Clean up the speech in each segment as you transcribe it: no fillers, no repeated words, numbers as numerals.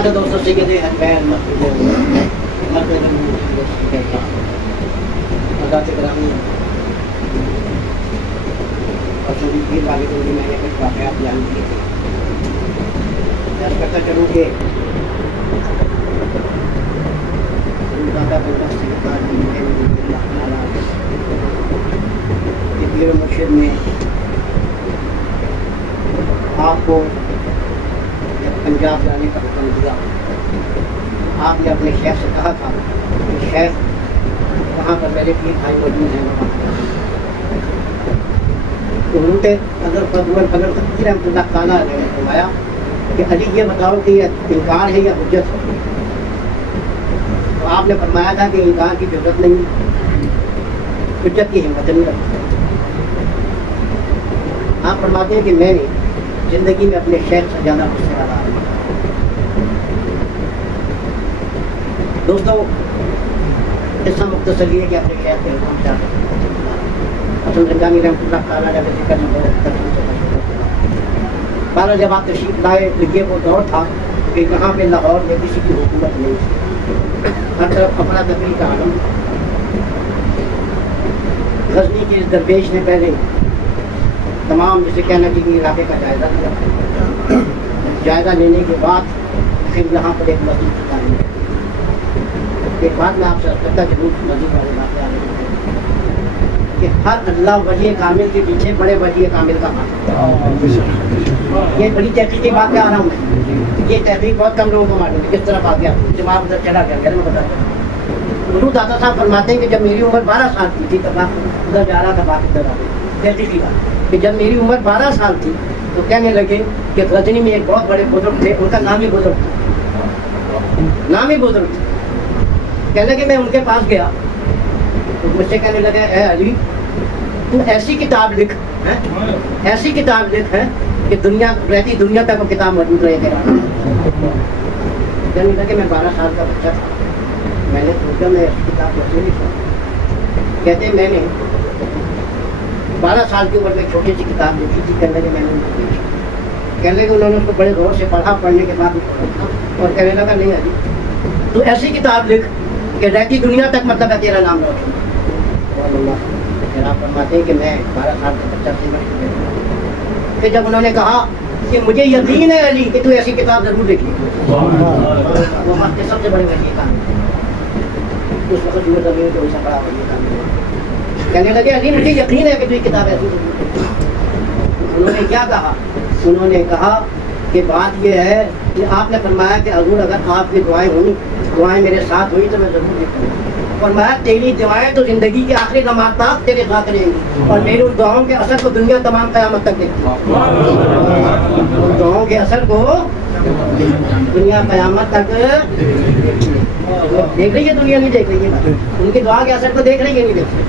साढ़े 200 से के हसबैन आगे तो मैंने कुछ वाकयात बयान किए थे। करता चलूँ कि मुर्शिद ने आपको जब पंजाब जाने का हुक्म दिया, आपने अपने शेख से कहा था कि शेख वहाँ पर मेरे पीर भाई मौजूद हैं, तो उनके अगर तकदीर अहमदुल्लाह ताला ने फरमाया कि अली ये बताओ कि ये इनकार है या हुज्जत है, तो आपने फरमाया था कि इनकार की जरूरत नहीं, हुज्जत की हिम्मत नहीं रखती। आप फरमाते हैं कि मैंने जिंदगी में अपने शेख से ज़्यादा मुझसे रहा। दोस्तों ऐसा मुख्तसर ये कि अपने शेख के हुक्म से हसन रंजानी रहमतुल्लाह ताला ने जिक्र में बारह जब आप तशरीफ लाए तो ये वो दौर था कि यहाँ पे लाहौर में किसी की हुकूमत नहीं थी, हर तरफ अपना तकरीर का आलम। गजनी के दरवेश ने पहले तमाम जिसे कहना चाहिए इलाके का जायज़ा लिया, जायज़ा लेने के बाद फिर यहाँ पर एक मस्जिद की तामीर। एक बात मैं आपसे अर्ज़ करता जरूर मस्जिद वाले बात कि हर अल्लाह वली कामिल के पीछे बड़े वली कामिल का हाथ। ये बड़ी तहकीक की बात में आ रहा हूँ मैं, ये तहकीक बहुत कम लोगों को मालूम है किस तरफ आ गया, दिमाग उधर चला गया। घर में बता गुरु दादा साहब फरमाते हैं कि जब मेरी उम्र 12 साल की थी तब आप उधर जा रहा था, बात इधर आ गई। तहकीक की बात कि जब मेरी उम्र 12 साल थी तो कहने लगे कि गजनी में एक बहुत बड़े बुजुर्ग थे, उनका नाम ही बुजुर्ग था, नाम ही बुजुर्ग था। कहने लगे मैं उनके पास गया तो मुझसे कहने लगे ए अली तू ऐसी किताब लिख है, ऐसी किताब लिख है कि दुनिया रहती दुनिया तक वो किताब मौजूद रहेगी। कहने लगे मैं 12 साल का बच्चा था, मैंने सोचा मैं ऐसी किताब कैसे लिखूँ। कहते मैंने 12 साल की उम्र में छोटी सी किताब लिखी थी। कहने लगे मैंने उनको देखी, कहने लगे उन्होंने उसको बड़े गौर से पढ़ा, पढ़ने के बाद और कहने लगा नहीं अली तू ऐसी किताब लिख कि रहती दुनिया तक मतलब है तेरा नाम रोशन। फिर आप फरमाते हैं कि मैं 12 साल का बच्चा थी। फिर जब उन्होंने कहा कि मुझे यकीन है अली कि तू ऐसी किताब जरूर लिखी, वो आपके सबसे बड़े वली काम उस वक्त जो जमीन को ऐसा बड़ा वली काम कहने लगे अली मुझे यकीन है कि तू ये किताब ऐसी जरूर लिखी। उन्होंने क्या कहा, उन्होंने कहा कि बात यह है कि आपने फरमाया कि हजूर अगर आपकी दुआएं हुई, दुआएं मेरे साथ हुई तो मैं जरूर लिखूँगा। फरमाया तेरी दुआएं तो जिंदगी के आखिरी लम्हात तक तेरे साथ रहेंगी और मेरी उन दुआओं के असर को दुनिया तमाम क़यामत तक देखेगी। उन दुआओं के असर को दुनिया क़यामत तक देख रही है, दुनिया नहीं देख रही है, उनकी दुआ के असर को देख रही है नहीं देख रही।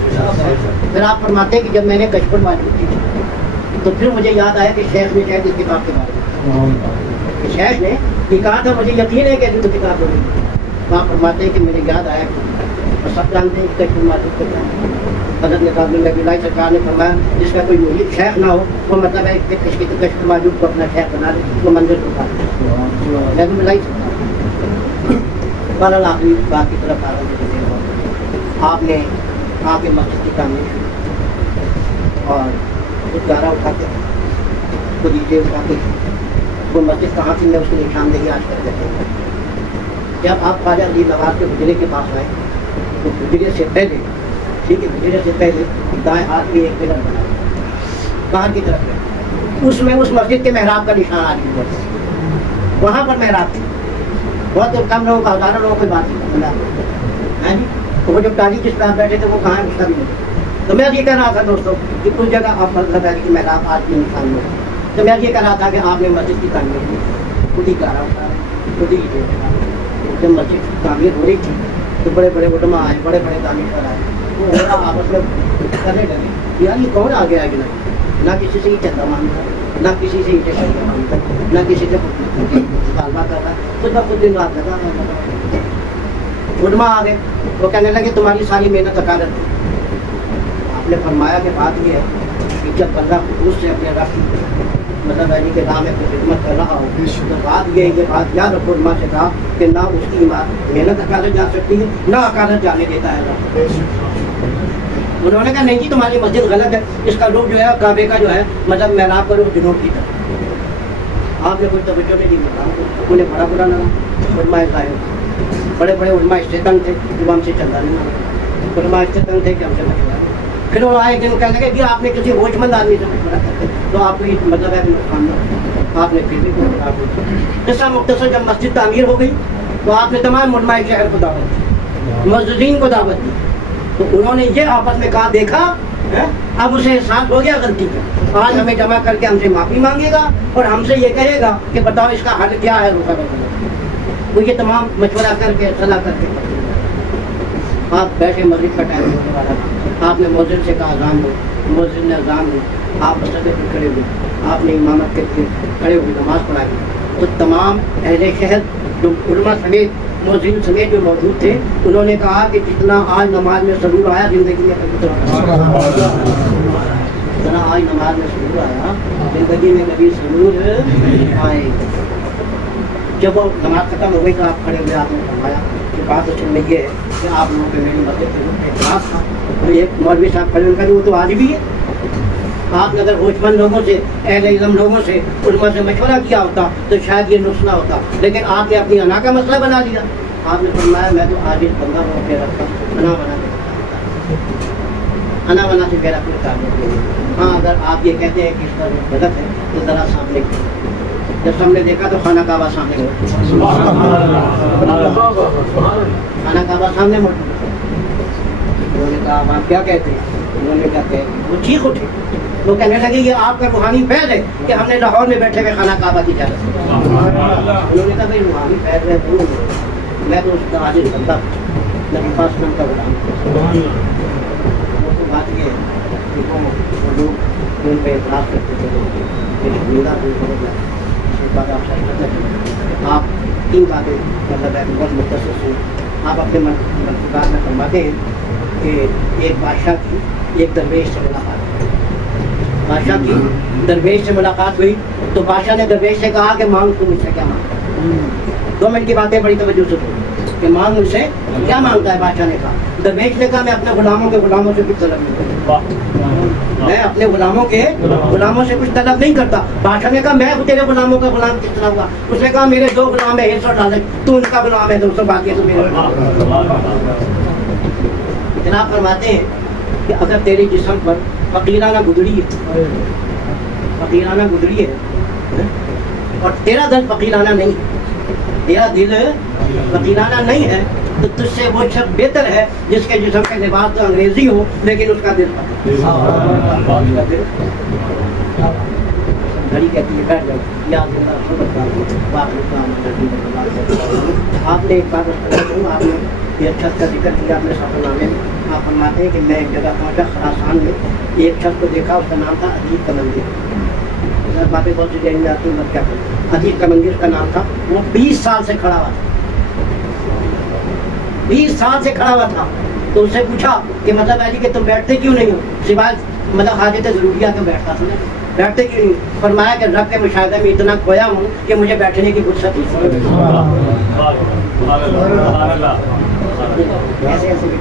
फिर आप फरमाते हैं कि जब मैंने कश्फ मालूम की तो फिर मुझे याद आया कि शेख ने शायद इस किताब के बारे में, शेख ने ये कहा था मुझे यकीन है कि अभी तो किताब होगी। वहाँ फरमाते हैं कि मुझे याद आया और सब जानते हैं कि कश्फ मालूम को हज़रत निज़ामुल्लाह सरकार ने फरमाया जिसका कोई मुरीद शेख ना हो वो मतलब है कि कश्फ मालूम को अपना शेख बना ले, वो मंदिर को बहरहाल आखिरी बात की तरफ आ रहा हूँ। आपने आके मस्जिद की तामीर और गुजारा उठाते खुदीजे उठाते वो मस्जिद कहाँ थी मैं उसकी निशानदेही आज कर देते हैं। जब आप ख्वाजा अली नवाज के हुजरे के पास आए तो हुजरे से पहले, ठीक है, हुजरे से पहले दाएं हाथ में एक पिलर बना बाहर की तरफ है, उसमें उस मस्जिद के मेहराब का निशान आज भी वहाँ पर मेहराब थी। बहुत कम लोगों का, हज़ारों लोगों की बात है जी। तो वो जब ताली जिस पर आप बैठे थे वो कहाँ है उसका भी नहीं। तो मैं ये कह रहा था दोस्तों कि उस जगह आप मतलब है कि मेहराब आज भी निशान में। तो मैं ये कह रहा था कि आपने मस्जिद की तामीर खुद ही करा, खुद ही जब मस्जिद की तामीर हो रही थी तो बड़े बड़े उलमा आए, बड़े बड़े तामीरदार आए, वो उलमा आपस में करने लगे यार ये कौन आ गया कि नहीं, ना किसी से ही चंदा मांगता, ना किसी से ही मांगता, ना किसी से मुतालबा करता, खुद ब खुद दिन रात लगा। उलमा आ गए, वो कहने लगे तुम्हारी सारी मेहनत अकादत थी। आपने फरमाया कि बात ये है कि जब बंदा खुद से अपने रब मतलब है कि नाम को खिदमत कर रहा हूँ, तो बात ये बात याद रखो उलमा से कहा कि ना उसकी मेहनत अकादत जा सकती है, ना अकादत जाने देता है। उन्होंने कहा नहीं जी तुम्हारी मस्जिद गलत है, इसका लोग जो है काबे का जो है मतलब महराब करो दिनों की तरह। आपने कोई तवज्जो नहीं दी, उन्हें बड़ा बुरा लगा। उलमा साहिब बड़े बड़े उलमा इससे तंग थे कि हमसे चलता नहीं, उलमा इससे तंग थे कि हमसे मशवरा। फिर वो आए दिन कहने लगे कि आपने किसी होशमंद आदमी से मशवरा करते तो आपको ये मतलब है नुकसान ना, आपने फिर भी ऐसा मुख्तसर जब मस्जिद तामीर हो गई तो आपने तमाम उलमाए शहर को दावत दी, मस्जिदीन को दावत दी, तो उन्होंने ये आपस में कहा देखा है? अब उसे एहसास हो गया गलती का, आज हमें जमा करके हमसे माफ़ी मांगेगा और हमसे ये कहेगा कि बताओ इसका हल क्या है। रोका वो ये तमाम मशवरा करके सलाह करके आप बैठे, मस्जिद का टाइम होने वाला था, आपने मस्जिद से कहा अज़ान दो, मस्जिद ने अज़ान दी, आप मसले पर खड़े हुए, आपने इमामत के खड़े हुए नमाज़ पढ़ाई, तो तमाम अहले शहर जो उलमा समेत मस्जिद समेत जो मौजूद थे उन्होंने कहा कि जितना आज नमाज में सरूर आया ज़िंदगी में कभी जितना आज नमाज में सरूर आया ज़िंदगी में कभी सरूर आए। जब वो नमाज खत्म हो गई तो आप खड़े हुए, आपने फरमाया कि बात असल में ये है कि आप लोगों के मेरी मस्जिद के इख्लास था, तो एक मौलवी साहब खड़े उनका वो तो आज भी है। आपने अगर होशमंद लोगों से, अहले इल्म लोगों से, उलमा से मशवरा किया होता तो शायद ये नुस्खा होता, लेकिन आपने अपनी अना का मसला बना लिया। आपने फरमाया मैं तो आज इस बंदा को अपने रखता हूँ, अना बना से मेरा कोई ताल्लुक नहीं। हाँ अगर आप ये कहते हैं कि इस पर गलत है तो ज़रा सामने, जब सामने देखा तो खाना काबा सामने हो, खाना काबा सामने मौजूद। उन्होंने कहा आप क्या कहते हैं? उन्होंने क्या कहे, वो चीख उठे, वो कहने लगे ये आपका रूहानी फैज़ है कि हमने लाहौर में बैठे हुए खाना काबा की इजाज़त दी। उन्होंने कहा भाई रूहानी फैज़ है वो, मैं तो उसका आजिज़ बंदा नबी पाक सल्लल्लाहु का गुलाम। तो बात ये है कि वो लोग उन पर एतराज़ करते थे, आप तीन बातें मतलब है बहुत मुख्तसर से आप अपने मनसूबात में फरमाते हैं कि एक बादशाह की एक दरवेश से मुलाकात, बादशाह की दरवेश से मुलाकात हुई तो बादशाह ने दरवेश से कहा कि मांग तू मुझसे क्या मांगता। 2 मिनट की बातें बड़ी तवज्जो से सुनो कि मांग मुझसे क्या मांगता है। बादशाह ने कहा, दरवेश ने कहा मैं अपने गुलामों से कुछ तलब नहीं करता, मैं अपने गुलामों से कुछ तलब नहीं करता। बादशाह ने कहा मैं तेरे गुलामों का गुलाम किस तरह हुआ? उसने कहा मेरे 2 गुलाम है, 100 डाले, तू उनका गुलाम है 200, बाकी तो मेरे। जनाब फरमाते हैं कि अगर तेरे जिस्म पर फकीराना गुजरी है, फकीराना गुजरी है और तेरा दिल फकीराना नहीं है, तेरा दिल फकीराना नहीं है, तो तुझसे वो शख्स बेहतर है जिसके जिस्म के लिबास तो अंग्रेजी हो लेकिन उसका दिल घड़ी कहती है बैठ जाओ याद। आपने एक बात आपने एक शख्स का जिक्र किया अपने सफरनामे में, आप फरमाते हैं कि मैं एक जगह पहुँचा खरासान में, एक शख्स को देखा, उसका नाम था अजीब कमंदिर। बातें बहुत सी जहन जाती हैं, क्या करें। अजीब कमंदिर का नाम था, वो 20 साल से खड़ा हुआ था, 20 साल से खड़ा हुआ था। तो उससे पूछा कि मतलब है कि तुम बैठते क्यों नहीं हो, सिवाय मतलब हाजत ज़रूरिया के बैठता था, बैठते क्यों नहीं? फरमाया कि रब के मुशाहिदे में इतना खोया हूँ कि मुझे बैठने की फुर्सत नहीं। ऐसे ऐसे भी